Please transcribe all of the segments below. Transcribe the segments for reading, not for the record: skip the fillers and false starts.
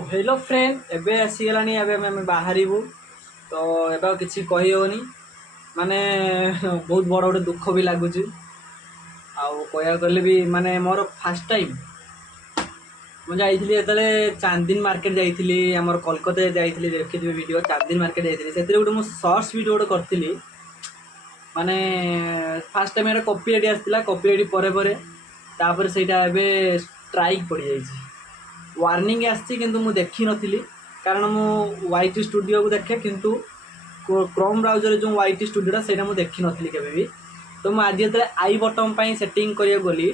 तो hello friend एबे आसीगलानी एबे आम बाहरबू तो एबे किसी कहीहनी माने बहुत बड़ गोटे दुख भी लगुच कह गले भी माने मोर फास्ट टाइम मुझे चांदीन मार्केट जाइली आम कोलकाता जाइली देखिए वीडियो चांदीन मार्केट जाइली से गोटे मुझे सर्ट्स वीडियो गोटे करी माने फास्ट टाइम एटा कॉपीराइट आसाला कॉपीराइट पर से स्ट्राइक पड़ जाइए वार्निंग आसी किंतु मु देखी नथिली कारण मु वाईटी स्टूडियो को देखे किंतु क्रोम ब्राउजर जो वाईटी स्टूडियोटा से देखी नथिली केबे भी तो मुझे आज जो आई बटन पर सेटिंग करिया गली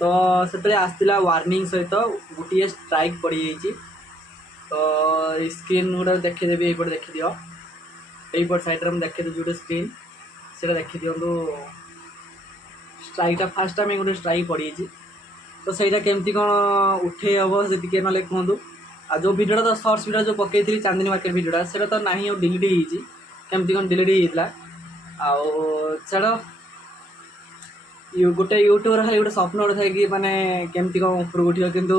तो से आसला वार्निंग सहित गोटे स्ट्राइक पड़ जाइए तो स्क्रीन गोटे देखीदेवी ये देखी दियो यहीपट साइड्रे मुझे देखी गोटे स्क्रीन से देखी दिंतु स्ट्राइकटा फास्ट टाइम गोटे स्ट्राइक पड़ जाइए तो सहीटा केमती कौन उठे हम से टे ना कहतु आ जो वीडियोटा तो सर्ट्स वीडियो जो पकई थी चांदनी मार्केट वीडियोटा से तो ना डिलीट होमती कौन डिलीट होता आड़ गोटे यूट्यूबर खाली गोटे स्वप्न गोटे था कि माने केमती कौन ऊपर उठो किंतु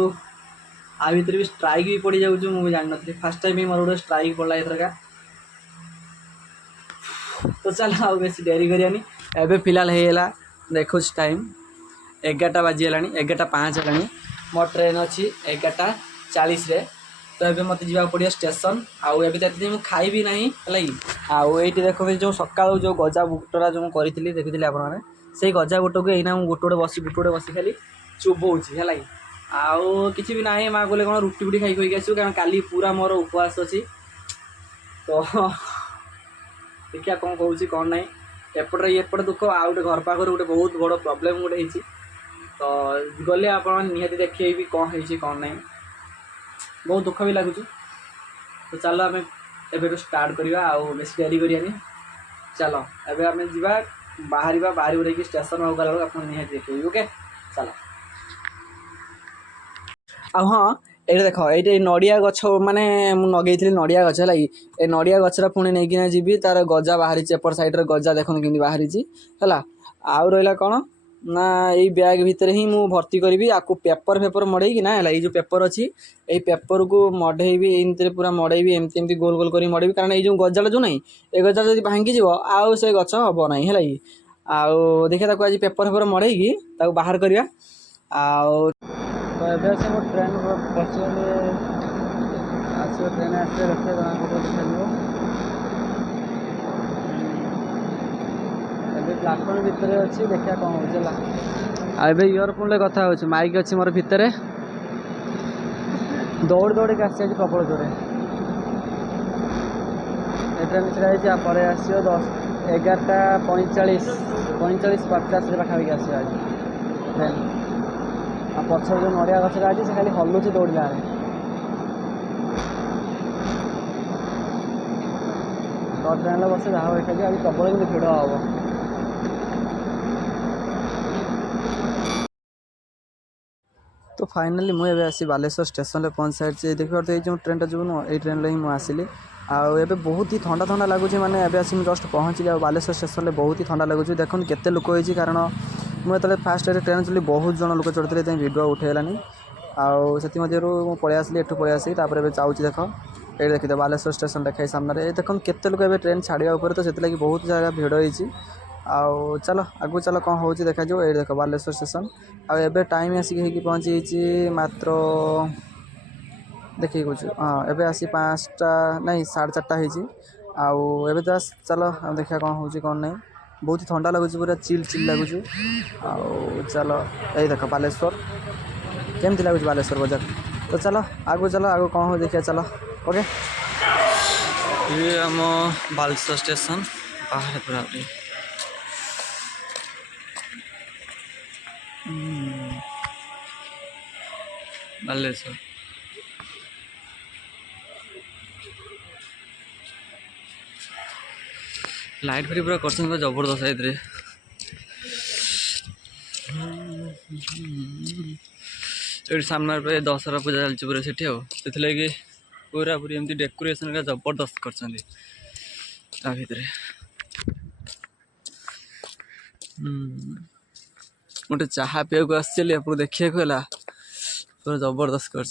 आ भितर भी स्ट्राइक भी पड़ जाऊँ मुझे जान नी फास्ट टाइम मोर गोटे स्ट्राइक पड़ा एथरका तो चल आ बेस डेरी करानी एवं फिलहाल होगा देखु टाइम 11टा बाजीगला 11:05 है मो ट्रेन अच्छी 11:40 तो ये मत जावा पड़ो स्टेशन आउ मुझे खाइबी ना है आईटी देखते जो सका जो गजा बुटरा जो करी देखी आपने से गजा बुट को यही गोटे गोटे बस खाली चुबौची है आउ कि भी ना माँ कहले कौन रुटी फुटी खाई खाई आसू कारण काली पूरा मोर उपवास अच्छी तो देखिए कौन कौन कौन ना एपटे दुख आउ गए घर पाखर गोटे बहुत बड़ प्रोब्लेम गोटे तो गले आप निहाती देखिए भी कौन है कौन ना बहुत दुख भी लगुच तो चलो आम एवं स्टार्ट करवा आउ बेस डेरी करानी चलो एवं आम जा बाहर बाहरी उड़े स्टेशन में गला आप निहाती देखिए ओके चलो आ हाँ ये देख ये नड़िया गछ माने नगे नड़िया गछ है ये नड़िया गछरा पुणी नहीं जी तार गजा बाहरी एपट सैड्रे गजा देखते कि बाहरी है आउ रहा कौन ना यही बैग भितर ही मु भर्ती करी आपको पेपर फेपर मड़े ना है ये जो पेपर अच्छी ये पेपर को मढ़ेबी एमती पूरा मड़ेबी एमती गोल गोल कर मड़ेबी कारण ये जो गजाटा जो ना ये गजा जब भांगी आउ से गछ हम ना है आउ देखिए आज पेपर फेपर मड़े बाहर करवा आउ तो ये मो ट्रेन बस आसो ट्रेन आसते देखिए जना देखा प्लाटफर्म भितर अच्छी देखा कौन हो इयरफोन कथा हो माइक अच्छी मोर भितर दौड़ दौड़ के आसी प्रबल जोरे ट्रेन छड़ा पर आसो 11:45 45-50 पाखापाखि आसो आज ट्रेन आ पछर जो नड़िया गचरा अच्छी से खाली हलुच दौड़ा तो ट्रेन बस जहाँ देखा आज प्रबल कि भिड़ हम तो फाइनाली मुझे आसी बालेश्वर स्टेशन पहुँच सारी देखिए तो ये ट्रेन जो ये ट्रेन ही मुझे आसिली आए बहुत ही ठंडा ठंडा लगुच मैंने आसी जस्ट पहुँचली बालेश्वर स्टेशन में बहुत ही ठंडा लगुच देखो केते लोक होती कारण मुझे फास्ट ट्रेन चली बहुत जन लोक चढ़ते वीडियो उठेगानी आउ से पलि आसली एठू पलि आसी जाऊँ देख ये देखिए बालेश्वर स्टेशन देखा सामने देख केते लोक ट्रेन छाड़ा उपर तो से बहुत जगह भिड़ होती आउ चलो आगू चलो कौन हो देखा ये देख बालेश्वर स्टेशन आबे टाइम आसिक पहुँची मात्र देखिए कौच हाँ एवं आसी 5टा नहीं 4:30 आउ जस्ट चलो देखा कौन हो कौन नहीं बहुत ही ठंडा लगुच पूरा चिल चिल लगुच आउ चलो यही देख बालेश्वर केमती लगुच बालेश्वर बजार तो चलो आगू कौन हो देखिए चलो ओके ये आम बालेश्वर स्टेशन बाहर पूरा बालेश्वर लाइट फ्री पूरा कर जबरदस्त ये सामने पे दशहरा पूजा चलती पूरा से पूरा पूरी एमती डेकोरेशन का जबरदस्त कर गोटे चाहा पीवा को आसली देखिए पूरा जबरदस्त कर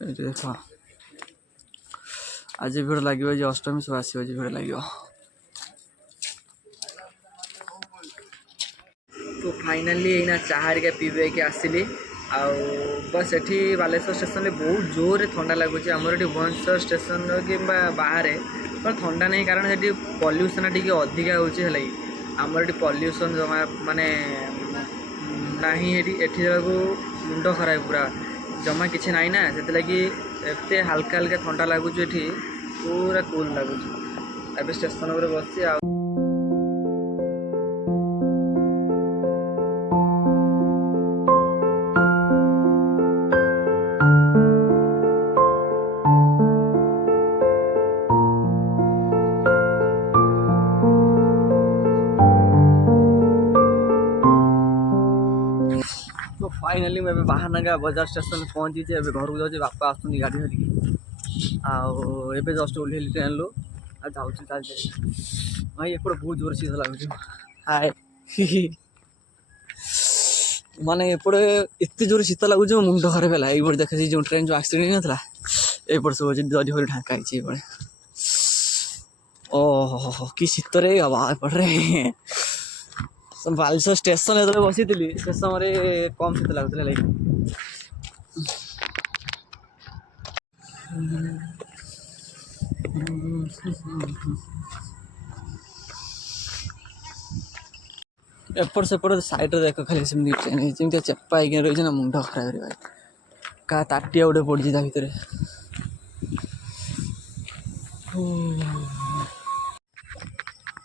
देख आज भिड़ लगे अष्टमी सब आस भिड़ लगे। तो फाइनाली एना चाहा पीबे कि आसिली आउ बस एठी बालेश्वर स्टेशन में बहुत जोर ठंडा लगुच। आमर ये भुवनेश्वर स्टेशन कि बाहर पर ठंडा नहीं कारण ये पल्यूसन टी अधिका होगी। आमर ये पल्यूसन जमा माने नहीं एठी जाक मुंड खराब पूरा जमा किसी ना से लगी एते हल्का हल्का ठंडा लगुच। ये पूरा कूल लगुच। अब स्टेशन पर बस तो फाइनाली मैं बाहर नगा बजार स्टेशन पहुँची घर को जाऊँ। बापा आसुनी गाड़ी धरिकी आए जस्ट ओह्लैली ट्रेन रू आ जाऊँ भाई एपटे बहुत जोर शीत लगुच। हाय माने एपटे एत जोर शीत लगुच मुंड खराब है। ये देखे जो ट्रेन जो एक्सीडेंट होता एपट सब दरी भरी ढांका है। ओह कि शीत रे हवा एपटे बालेश्वर स्टेशन जो बसी स्टेशन में कम शीत लगुला लाइक एपट सेपट साइड देख खाली ट्रेन चेपा रही ना मुंड खराब क्या ताटिया गोटे पड़ी ता भर।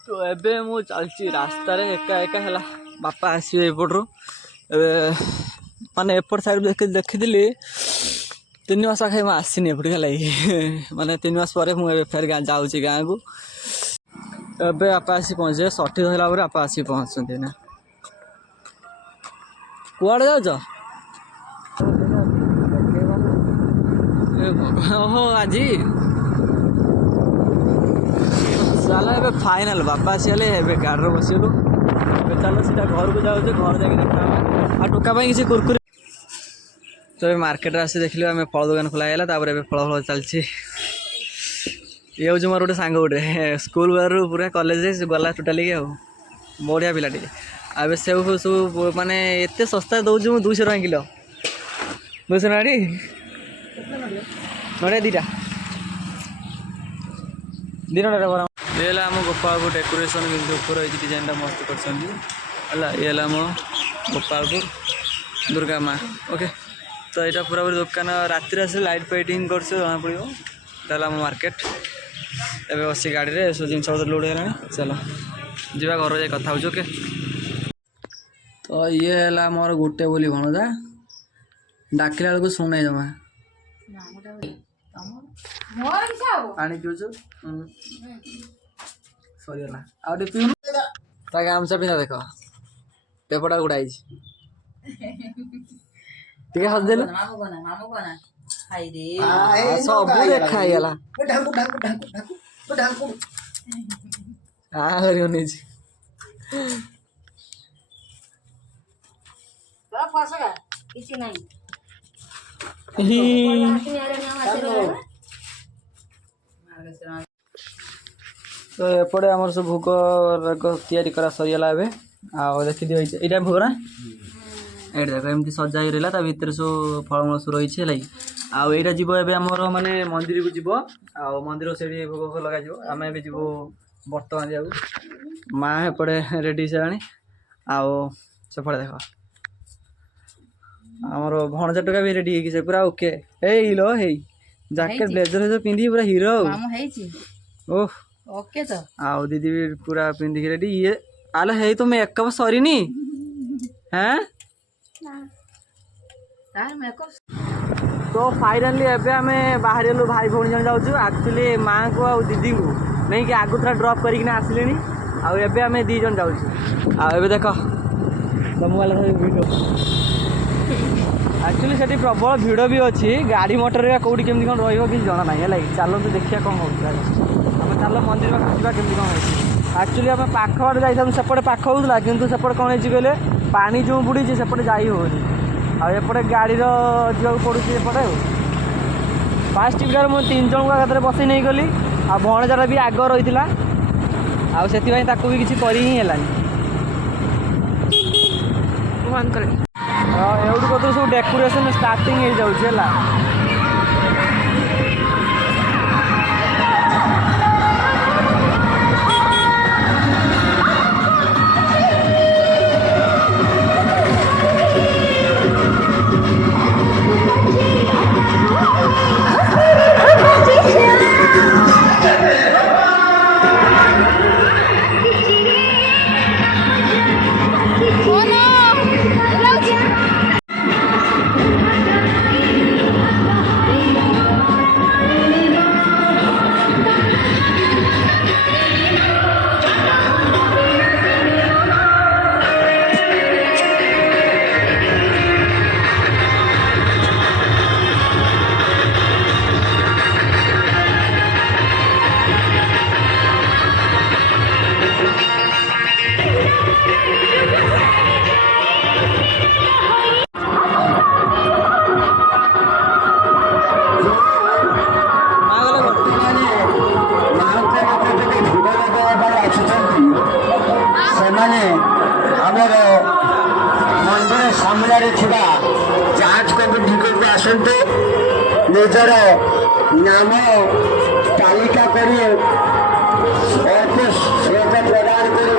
तो एबे मु चलची रास्ता रे एका एका है बापा आसवे एपट्रु माने एपट साइड देखी 3 मास खाई आसनी एपट माने 3 मास पर मुझे फेर जाऊँ गाँ को। एबे बापा आसी पहुँचे 60 धरला बापा आसी पहुँचते ना कुआड़े जाऊच ओहो आज चल ए फाइनाल बापा आसीगले गाड़ी बसलु चल सीधा घर को जाऊँ घर जाके देखा आ टोका किसी कुरकुरी। तो ये मार्केट आसी देखिल आम फल दुकान खोला फल फल चलती। ये हूँ मोर गोटे सांग गोटे स्कूल बारू पूरा कॉलेज गला टोटाली बढ़िया पिला अब से सब माने एत सस्ता दौर 200 टका किलो 200 नाड़ी नड़िया दीटा दिन ये आम गोपालपुर डेकोरेशन किंतु ऊपर डिजाइन मस्त कर ये आम गोपालपुर दुर्गा माँ ओके। तो यहाँ पूरा पूरी दुकान राति आस लाइट फाइटिंग कर जना पड़ो आम मार्केट एवं बस गाड़ी में सब जिन लोड है चलो जा घर जाए कथा हो। ओके तो ये है मोर गोटे बोली भणजा डाकिला बेलू शुणे जमा पानी पीछू सरीगला आउटे पीऊन गामछा पिंधा देख पेपटा गुड़ाई हसदेल सब देखाईगला तो एपटे आमर सब भोग तैयारी करा सरीगला आ देखी दिए यहाँ भोग ना ये देख एमती सजा ही रहा भितर सब फलमूल सब रही है आईटा जीव एमर माने मंदिर को जीव आ मंदिर से भोग लगे आम ए जीव बर्तमान जाऊ माँ एपटे रेडी सारे आपटे देख आमर भणजा टका भी रेडी है पूरा ओके लो हे जैकेट ब्लेजर पिंधि पूरा हीरो ओह ओके तो आओ दीदी भी पूरा पिंधिक रेडी ये आलो है तो मेकअप सरीनी हैं तो फाइनाली एबे आम बाहर गलु भाई भौणी जन जाऊँ एक्चुअली माँ को आ दीदी को नहीं कि आगु थोड़ा ड्रॉप करके आसिले आबे आम 2 जन जाऊँ आबे देख मोबाइल एक्चुअली से प्रबल भिड़ भी अच्छी गाड़ी मोटर कौटी केमती कौन रही जना ना है चलते देखिए कौन होता चल मंदिर जावा केमती कौन है एक्चुअली आम पाख बाटे जाइए सेपटे पाख होता कि सेपटे कौन है कहले पानी जो बुड़ी सेपटे जाई होनी आएपटे गाड़ी जावाक पड़े एपटे फास्ट टिप्टार मुझे 3 जन एकाथरे बसई नहीं गली आ भणजार भी आग रही आउ से भी किसी कर ही हेलानी एवढू कतु सब डेकोरेशन स्टार्टिंग हो जाऊँगा आमर मंदिर सामने थिबा जांच कमिटी को आसते निजर नाम तालिका कर श्वेत प्रदान कर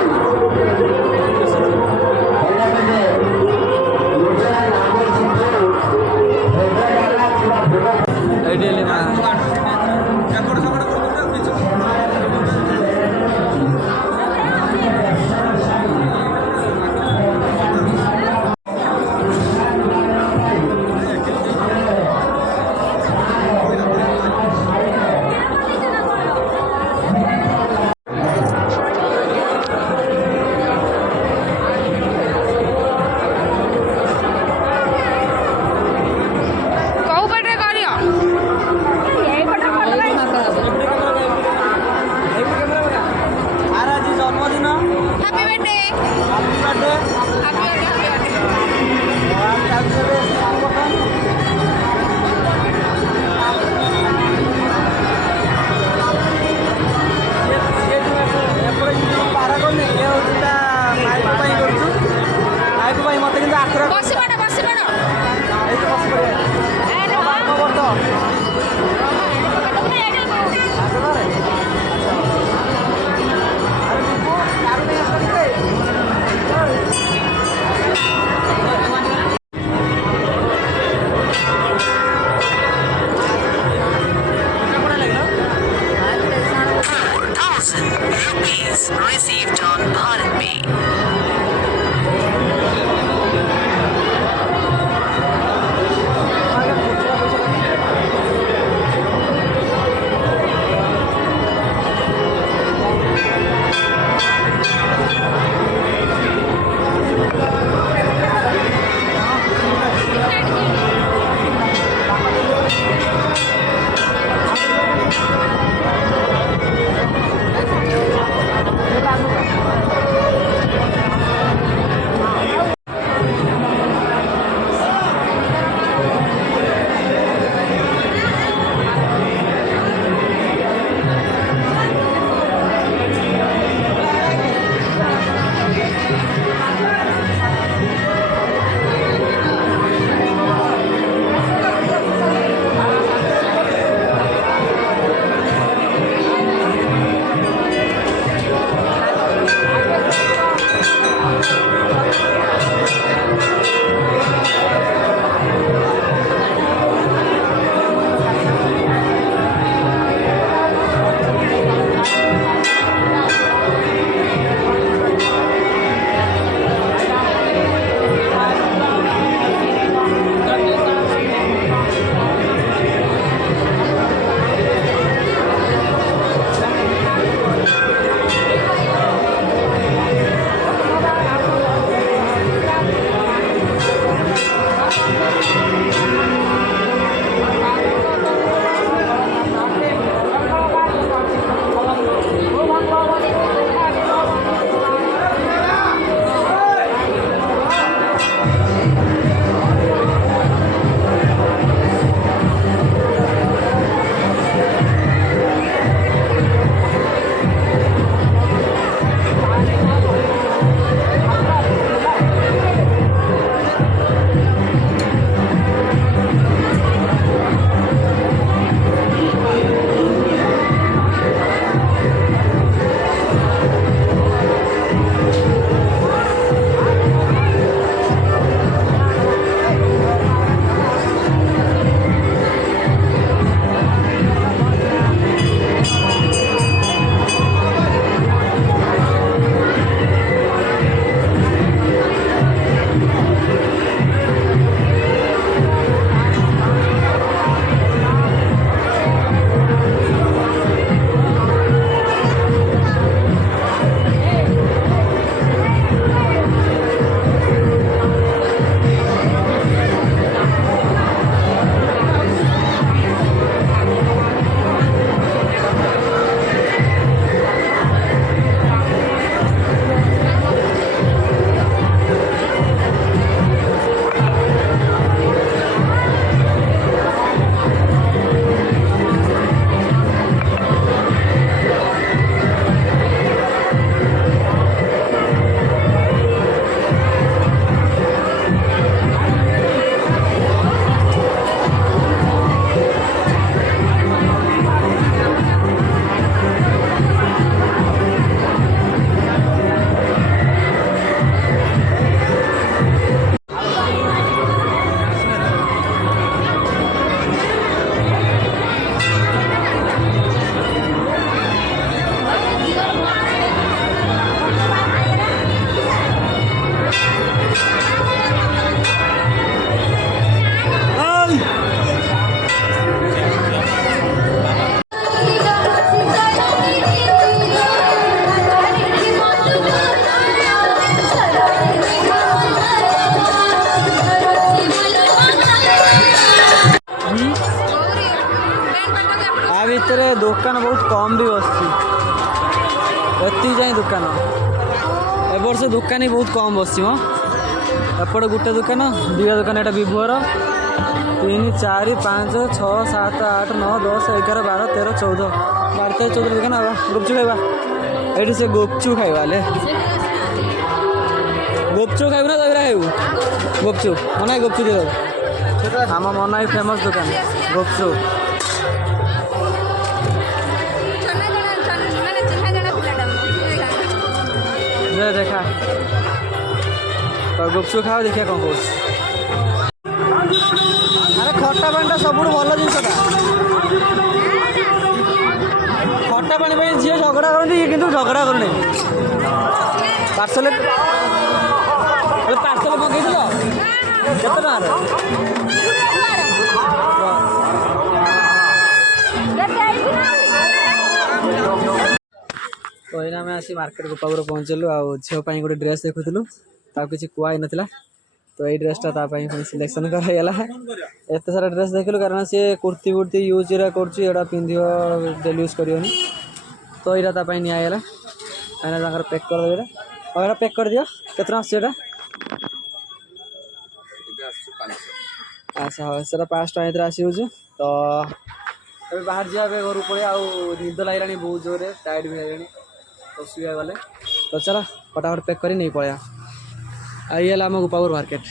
ଭିତରେ ଦୋକାନ ବହୁତ କମ୍ ବି ବସିଛି। ଏତିକି ଯାଏଁ ଦୋକାନ ଏ ବର୍ଷ ଦୋକାନୀ ବହୁତ କମ୍ ବସିଛି ମ। ଏପଟେ ଗୋଟେ ଦୋକାନ ଦୁଇଟା ଦୋକାନ, ଏଇଟା ବିଭୁର 3 4 5 6 7 8 9 10 11 12 13 14 ଦୋକାନ। ଗୁପଚୁପ ଖାଇବା ଏଇଠି, ସେ ଗୁପଚୁପ ଖାଇବା ହେଲେ ଗୁପଚୁପ ଖାଇବୁ ନା ଦହିବରା ଖାଇବୁ? ଗୁପଚୁପ ମନା ଗୁପଚୁପ ଦେବ ଆମ ମନାଇ ଫେମସ୍ ଦୋକାନ ଗୁପଚୁପ। ଦେଖା ତ ଗୁପଚୁପ ଖାଅ, ଦେଖିବା କ'ଣ କହୁଛି। ଆରେ ଖଟା ପାଣିଟା ସବୁଠୁ ଭଲ ଜିନିଷଟା। ଖଟା ପାଣି ପାଇଁ ଝିଅ ଝଗଡ଼ା କରନ୍ତି, ଇଏ କିନ୍ତୁ ଝଗଡ଼ା କରୁନି। ପାର୍ସଲ ମଗେଇଥିଲ କେତେ ଟଙ୍କାର? ତ ଏଇନା ଆମେ ଆସି ମାର୍କେଟ ଗୋପାଳପୁର ପହଞ୍ଚିଲୁ। ଆଉ ଝିଅ ପାଇଁ ଗୋଟେ ଡ୍ରେସ୍ ଦେଖୁଥିଲୁ, ତାକୁ କିଛି କୁହା ହେଇନଥିଲା। ତ ଏଇ ଡ୍ରେସ୍ଟା ତା ପାଇଁ ପୁଣି ସିଲେକ୍ସନ୍ କରାହେଇଗଲା। ଏତେ ସାରା ଡ୍ରେସ୍ ଦେଖିଲୁ କାରଣ ସିଏ କୁର୍ତ୍ତି ୟୁଜ୍ କରୁଛି, ଏଇଟା ପିନ୍ଧିବ ଡେଲି ୟୁଜ୍ କରିବନି। ତ ଏଇଟା ତା ପାଇଁ ନିଆ ହେଇଗଲା। କାହିଁକିନା ତାଙ୍କର ପ୍ୟାକ୍ କରିଦେବେ ଏଇଟା। ଆଉ ଏଇଟା ପ୍ୟାକ୍ କରିଦିଅ। କେତେ ଟଙ୍କା ଆସୁଛି ଏଇଟା? ଆଚ୍ଛା ହଉ, ସେଟା 500 ଟଙ୍କା ଭିତରେ ଆସିଯାଉଛି। ତ ଏବେ ବାହାରି ଯିବା, ଏବେ ଘରକୁ ପଳେଇବା। ଆଉ ନିଦ ଲାଗିଲାଣି ବହୁତ ଜୋରରେ, ଟାୟାର୍ଡ଼ ବି ହେଇଗଲାଣି। ତ ଶୋଇବା ଗଲେ ତ ଚାଲ ଫଟାଫଟ ପ୍ୟାକ୍ କରି ନେଇ ପଳେଇବା। ଆଉ ଇଏ ହେଲା ଆମ ଗୋପାଳପୁର ମାର୍କେଟ।